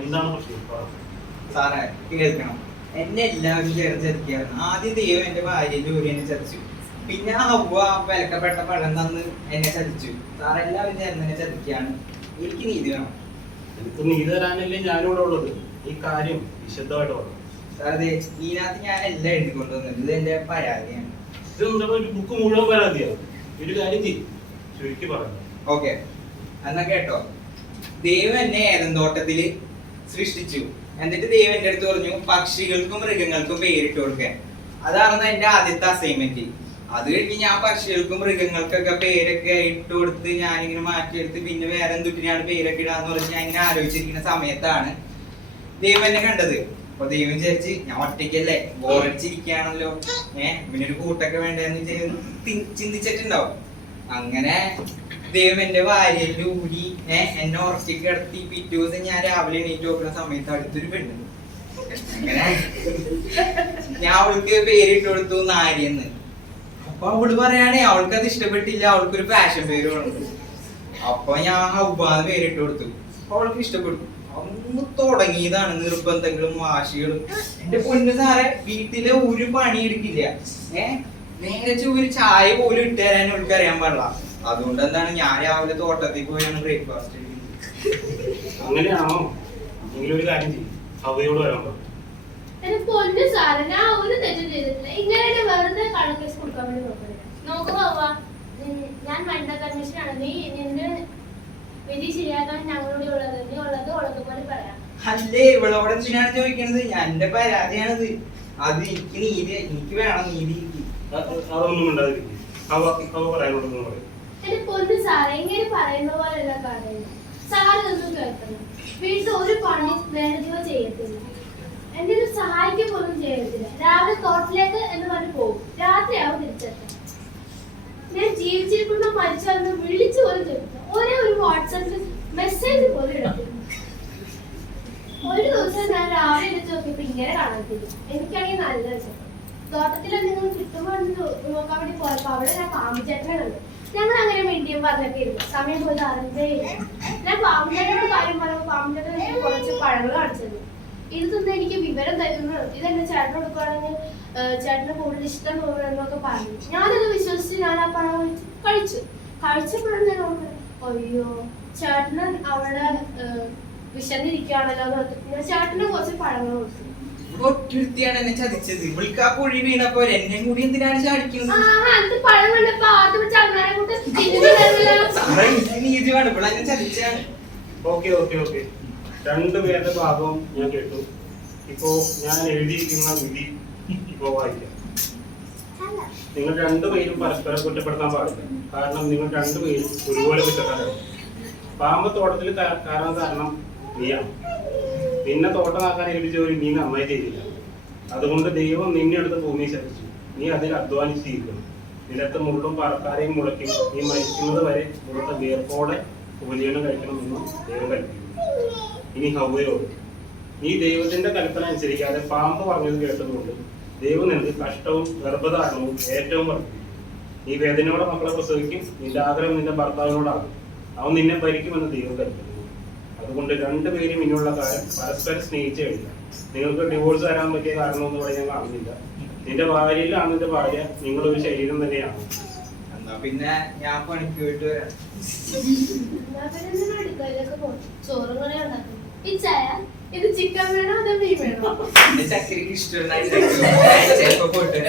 എന്താണ് പ്രശ്നം? സാറേ കേൾക്കണം, എന്നെ എല്ലാവരും ചേർന്ന് ചതിക്കുകയാണ്. ആദ്യം ദൈവം എന്റെ ഭാര്യ ജോലി എന്നെ ചതിച്ചു, പിന്നെ ഹവ്വ വിലക്കപ്പെട്ട പഴം തന്ന് എന്നെ ചതിച്ചു. സാർ എല്ലാവരും ചേർന്ന് എന്നെ ചതിക്കുകയാണ്. എനിക്ക് നീതി വേണം. എനിക്ക് നീതി തരാനല്ലേ ഞാനിവിടെ ഉള്ളത്. ഈ കാര്യം വിശദമായിട്ട് പറഞ്ഞു. സാർ അതെ, ഇതിനകത്ത് ഞാൻ എല്ലാം എഴുതി കൊണ്ടുവന്നത്. ഇത് എന്റെ പരാതിയാണ്. ഇത് നമ്മുടെ ഒരു ബുക്ക് മുഴുവൻ പരാതിയാണ്. ഒരു കാര്യം ചുരുക്കി പറഞ്ഞു. ഓക്കെ, എന്നാ കേട്ടോ. ദൈവം എന്നെ ഏദൻ തോട്ടത്തില് സൃഷ്ടിച്ചു. എന്നിട്ട് ദൈവം എന്റെ അടുത്ത് പറഞ്ഞു പക്ഷികൾക്കും മൃഗങ്ങൾക്കും പേരിട്ട് കൊടുക്കാൻ. അതായിരുന്നു എന്റെ ആദ്യത്തെ അസൈൻമെന്റ്. അത് കഴിഞ്ഞ് ഞാൻ പക്ഷികൾക്കും മൃഗങ്ങൾക്കൊക്കെ പേരൊക്കെ ഇട്ട് കൊടുത്ത് ഞാനിങ്ങനെ മാറ്റിയെടുത്ത് പിന്നെ വേറെ എന്തൊക്കെയാണ് പേരൊക്കെ ഇടാന്ന് പറഞ്ഞ് ഞാൻ ഇങ്ങനെ ആലോചിച്ചിരിക്കുന്ന സമയത്താണ് ദൈവം എന്നെ കണ്ടത്. അപ്പൊ ദൈവം വിചാരിച്ച് ഞാൻ ഒറ്റയ്ക്കല്ലേ, ബോറടിച്ചിരിക്കുകയാണല്ലോ, പിന്നെ ഒരു കൂട്ടൊക്കെ വേണ്ടെന്ന് ചിന്തിച്ചിട്ടുണ്ടാവും. അങ്ങനെ ദൈവം എന്റെ ഭാര്യയില് ഊരി എന്നെ ഉറക്കി കിടത്തി. പിറ്റേ ദിവസം ഞാൻ രാവിലെ എണീറ്റ് നോക്കുന്ന സമയത്ത് അടുത്തൊരു പെണ്ണ്. അങ്ങനെ ഞാൻ അവൾക്ക് പേരിട്ട് കൊടുത്തു നാരിയെന്ന്. അപ്പൊ അവള് പറയാണേ അവൾക്ക് അത് ഇഷ്ടപ്പെട്ടില്ല, അവൾക്കൊരു ഫാഷൻ പേര് വേണം. അപ്പൊ ഞാൻ ഹൗബാന്ന് പേരിട്ട് കൊടുത്തു. അവൾക്ക് ഇഷ്ടപ്പെട്ടു. അന്ന് തുടങ്ങിയതാണ് നിർബന്ധങ്ങളും വാശികളും. എന്റെ പൊന്നു സാറെ, വീട്ടിലെ ഒരു പണി എടുക്കില്ല. നേരെ ഒരു ചായ പോലും ഇട്ട് തരാൻ അവൾക്ക് അറിയാൻ പാടില്ല. അതുകൊണ്ട് എന്താണ് ഞാൻ രാവിലെ തോട്ടത്തിൽ പോയാണ് ബ്രേക്ക്ഫാസ്റ്റ്. അങ്ങനെയാണോ? എങ്കിലും ഒരു കാര്യം ചെയ്യും, അവയോട് വരാൻ പറഞ്ഞു. പൊന്നു സാറ്, ഞാൻ ഒരു തെറ്റും ചെയ്തിട്ടില്ല. ഇങ്ങനെ വെറുതെ കണക്കേസ് കൊടുക്കാൻ വേണ്ടി നോക്കുക. ഞാൻ വനിതാ കമ്മീഷനാണ്. നീ നിന്റെ വിധി ശരിയാക്കാൻ ഞങ്ങളുടെ ഉള്ളത്. നീ ഉള്ളത് ഉള്ളതുപോലെ പറയാം. അല്ലേ, ഇവളോട് എന്തിനാണ് ചോദിക്കണത്? എന്റെ പരാതിയാണത്. അത് എനിക്ക് നീതി, എനിക്ക് വേണം നീതി. അതൊന്നും ഉണ്ടാതിരിക്കും. എന്റെ പൊന്നു സാറേ, ഇങ്ങനെ പറയുന്ന പോലെയല്ല പറയുന്നത്. സാറ് ഒന്നും കേൾക്കണം. വീട്ടിൽ ഒരു പണി നേരത്തെ ചെയ്യത്തില്ല, എന്റെ സഹായിക്കാൻ പോലും ചെയ്യത്തില്ല. രാവിലെ തോട്ടിലേക്ക് എന്ന് പറഞ്ഞ് പോകും, രാത്രിയാവും തിരിച്ചെത്താൻ. ഞാൻ ജീവിച്ചിരിക്കുന്ന മരിച്ചവന്ന് വിളിച്ചു പോലും ചോദിച്ചു. ഒരേ ഒരു വാട്സാപ്പിൽ മെസ്സേജ് പോലും എടുക്കുന്നു. ഒരു ദിവസം ഞാൻ രാവിലെ എടുത്ത് നോക്കിയപ്പോ ഇങ്ങനെ കാണത്തില്ല. എനിക്കാണെങ്കിൽ നല്ല രസം. തോട്ടത്തിൽ എന്തെങ്കിലും കിട്ടുമ്പോൾ നോക്കാൻ വേണ്ടി പോയപ്പോ അവിടെ ഞാൻ പാമ്പുചേട്ടനെ കണ്ടു. ഞങ്ങൾ അങ്ങനെ മിണ്ടിയും പറഞ്ഞൊക്കെ ഇരുന്നു. സമയം പോയത് അറിഞ്ഞേ ഇല്ല. ഞാൻ പാമ്പുചേട്ടനോട് കാര്യം പറയുമ്പോൾ പാമ്പുചേട്ടൻ എനിക്ക് കുറച്ച് പഴങ്ങൾ കാണിച്ചത്. ഇത് തന്നെ എനിക്ക് വിവരം തരുന്നു. ഇതെന്നെ ചേട്ടൻ കൊടുക്കുകയാണെങ്കിൽ ചേട്ടന് കൂടുതൽ ഇഷ്ടം തോന്നുന്നൊക്കെ പറഞ്ഞു. ഞാനത് വിശ്വസിച്ച് ഞാൻ ആ പഴം കഴിച്ചപ്പോഴാണ് ഞാൻ ഓർക്കുന്നത്, അയ്യോ ചേട്ടന് അവിടെ വിശന്നിരിക്കുകയാണല്ലോ എന്ന് ഓർത്തിട്ട് ഞാൻ ചേട്ടന് കുറച്ച് പഴങ്ങൾ കൊടുത്തു. ഒറ്റയാണ് എന്നെ ചതിച്ചത്. ഇവൾക്ക് ആ കുഴി വീണപ്പോ എന്നെ കൂടി എന്തിനാണ് ചാടിക്കുന്നത്? പഴം കണ്ടപ്പോ ആദ്യം നീതി വേണം, ഇവിടെ എന്നെ ചതിച്ചാണ്. ഓക്കെ, രണ്ടുപേരുടെ ഭാഗവും ഞാൻ കേട്ടു. ഇപ്പോ ഞാൻ എഴുതിയിരിക്കുന്ന വിധി ഇപ്പോ വായിക്കാം. നിങ്ങൾ രണ്ടുപേരും പരസ്പരം കുറ്റപ്പെടുത്താൻ പാടില്ല. കാരണം നിങ്ങൾ രണ്ടുപേരും ഒരുപോലെ കുറ്റക്കാരാണ്. പാമ്പ് തോട്ടത്തിൽ കാരണം നീയാണ്. നിന്നെ തോട്ടമാക്കാൻ ഏൽപ്പിച്ച ഒരു നീ നന്നായി ചെയ്തില്ല. അതുകൊണ്ട് ദൈവം നിന്നെ എടുത്ത് ഭൂമിയെ ശപിച്ചു. നീ അതിൽ അധ്വാനിച്ചിരിക്കണം. നിലത്ത് മുള്ളും പറക്കാരെയും മുളയ്ക്കും. നീ മരിക്കുന്നത് വരെ മുഴുത്ത വേർപ്പോടെ ഉപജീവനം കഴിക്കണമെന്ന് ദൈവം കൽപ്പിക്കുന്നു. ഇനി ഹവ്വയോട്, നീ ദൈവത്തിന്റെ കൽപ്പന അനുസരിക്കാതെ പാമ്പ് പറഞ്ഞത് കേട്ടതുകൊണ്ട് ദൈവം നിനക്ക് കഷ്ടവും ഗർഭധാരണവും ഏറ്റവും വർദ്ധിക്കും. നീ വേദനയോടെ മക്കളെ പ്രസവിക്കും. നിന്റെ ആഗ്രഹം നിന്റെ ഭർത്താവിനോടാകും. അവൻ നിന്നെ ഭരിക്കുമെന്ന് ദൈവം കൽപ്പിക്കുന്നു. അതുകൊണ്ട് രണ്ടുപേരും ഇനിയുള്ള കാലം പരസ്പരം സ്നേഹിച്ചു കഴിഞ്ഞാൽ നിങ്ങൾക്ക് ഡിവോഴ്സ് തരാൻ പറ്റിയ കാരണമൊന്നും ഇവിടെ ഞാൻ കാണുന്നില്ല. നിന്റെ ഭാര്യയിലാണ് നിന്റെ ഭാര്യ, നിങ്ങളൊരു ശരീരം തന്നെയാണ്. എന്നാ പിന്നെ ഞാൻ പണിക്ക് പോയിട്ട് വരാം. ഇത് ചിക്കൻ വേണോ അതോ മീൻ വേണോ? ചക്കരക്ക് ഇഷ്ടമുണ്ടായി പോയിട്ട്